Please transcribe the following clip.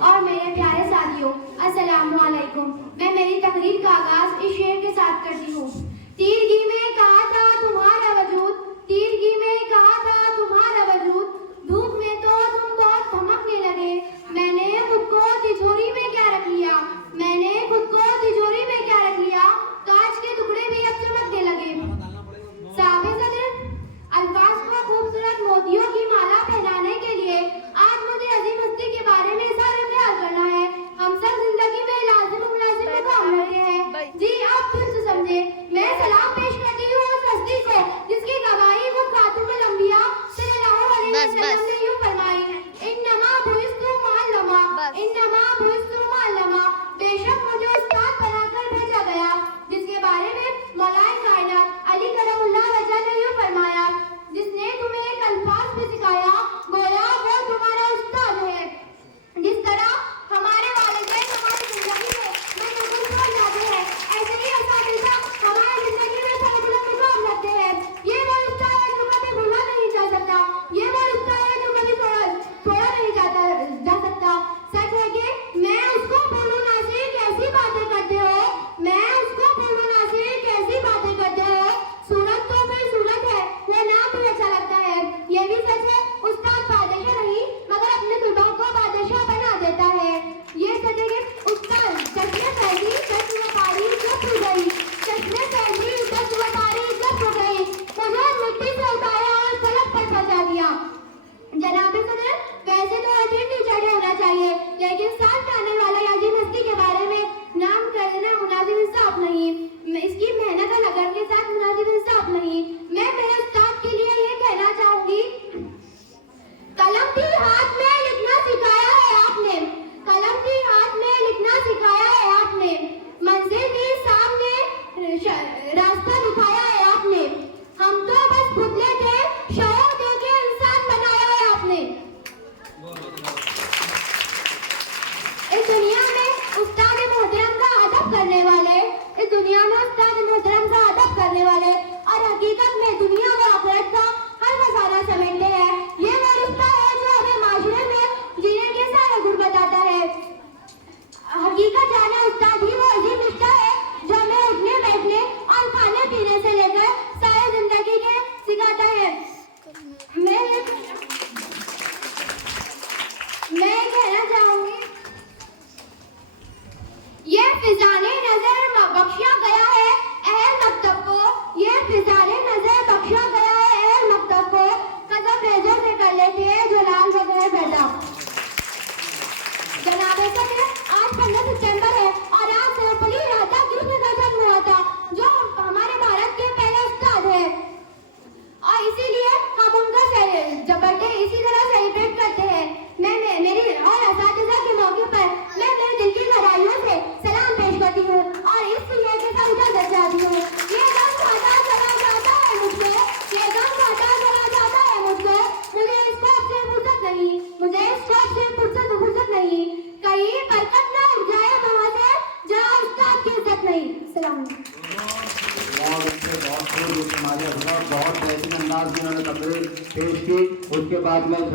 और मेरे प्यारे साथियों, अस्सलामु अलैकुम। मैं मेरी तकरीर का आगाज इस शेर के साथ करती हूँ। तीरगी में कहा था तुम्हारा वजूद, तीरगी में कहा था तुम्हारा वजूद, धूप में तो तुम बहुत धमकने लगे। मैंने खुद को तिजोरी में क्या रख लिया, मैंने खुद को तिजोरी में क्या रख लिया, कांच के टुकड़े भी अब चमकने लगे। साहबे सदर, अल्फाज को खूबसूरत मोतियों की माला पहनाने के लिए आज मुझे अजीम हस्ती के बारे में इज़हार ख्याल करना है। हम सब जिंदगी में लाजिम मुलाजिम को काम रखते हैं। जी आप खुद से समझे। मैं सलाम पेश करती हूँ उस हस्ती को जिसकी गवाही वो खातुमुल अंबिया सल्लल्लाहु अलैहि वसल्लम ने यूं फरमाई, इन्नमा बुइस्तु मुअल्लमा, इन्नमा बुइस्तु मुअल्लमा, बेशक मुझे उस्ताद बनाकर भेजा गया। जिसके बारे में मौलाए कायनात अली करमुल्लाह वजह ने यूं फरमाया, जिसने तुम्हें एक अल्फाज भी सिखाया, गोया वो तुम्हारा उस्ताद है। जिस तरह हमारे वालिदैन हमारी जिंदगी में महसूस हो जाते हैं, ऐसे ही असातिज़ा हमारी जिंदगी में फलक मुकाम रखते हैं। ये वो रिश्ता है जो कभी भूला नहीं जा सकता, ये वो रिश्ता है जो कभी छोड़ा नहीं जा सकता। सच है कि मैं उसको भूलूं नासिर कैसी बातें करते हो, मैं उसको भूलूं नासिर कैसी बातें करते हो। सूरत तो फिर सूरत है, वो नाम भी अच्छा लगता है। ये भी सच है उस्ताद बादशाह नहीं मगर अपने तुलबा को बादशाह बना देता है। ये सच है कि उस्ताद चश्मे फैली दस व्यापारी जब हो गई, चश्मे फैली दस व्यापारी जब हो गई, मुझे मिट्टी से उतारा और फलक पर पहुंचा दिया। जनाबे सदर, वैसे तो अजीम टीचर होना चाहिए, लेकिन साथ जाने वाले अजीम हस्ती के बारे में नाम कर देना मुनासिब इंसाफ नहीं। इसकी मेहनत और लगन के साथ मुनासिब इंसाफ नहीं। मैं मेरे उस्ताद के लिए ये कहना चाहूंगी, कलम थी हाथ में लिखना सिखाया है आपने, कलम थी हाथ में लिखना सिखाया है आपने, मंजिल की सामने रास्ता दिखाया है आपने। हम तो बस पुतले थे, शौक देके इंसान बनाया है आपने। इस दुनिया में उस्ताद मोहतरम का अदब करने वाले, इस दुनिया में उस्ताद मोहतरम का अदब करने वाले और हकीकत में दुनिया व आखिरत का हर मसाला समेटते हैं। ये वो रिश्ता है जो हमें माशरे में जीने के सारे गुण बताता है। हकीकत जाने उस्ताद ही वो अजीब रिश्ता है जो हमें उठने बैठने और खाने पीने से लेकर सारे जिंदगी के सिखाता है। मैं कहना चाहूंगी, ये फिजाने नजर बख्शा गया है अहल मकतब को, ये फिजाने नजर बख्शा गया है अहल मकतब को, कदम रेजों से कर लेते हैं जो लाल बगैर पैदा। जनाबे सदर, आज 15 सितंबर है और आज सर्वपल्ली राधाकृष्ण का जन्म हुआ था जो हमारे भारत के पहले उस्ताद है और इसीलिए हम उनका बर्थडे इसी तरह सेलिब्रेट करते हैं। मैं मेरी और असातिज़ा के मौके पर मैं मेरे दिल की गहराइयों से सलाम पेश करती हूँ और इस लिए के साथ इजाज़त चाहती हूँ। ये गम खाता चला जाता है मुझसे, ये गम खाता चला जाता है मुझसे, मुझे इस खौफ से फुर्सत नहीं, मुझे इस खौफ से फुर्सत नहीं, कहीं बरकत ना उठ जाए वहाँ से जहाँ उस्ताद की इज्जत नहीं। सलाम। बहुत बेहतरीन अंदाज में उन्होंने तकरीर पेश की। उसके बाद में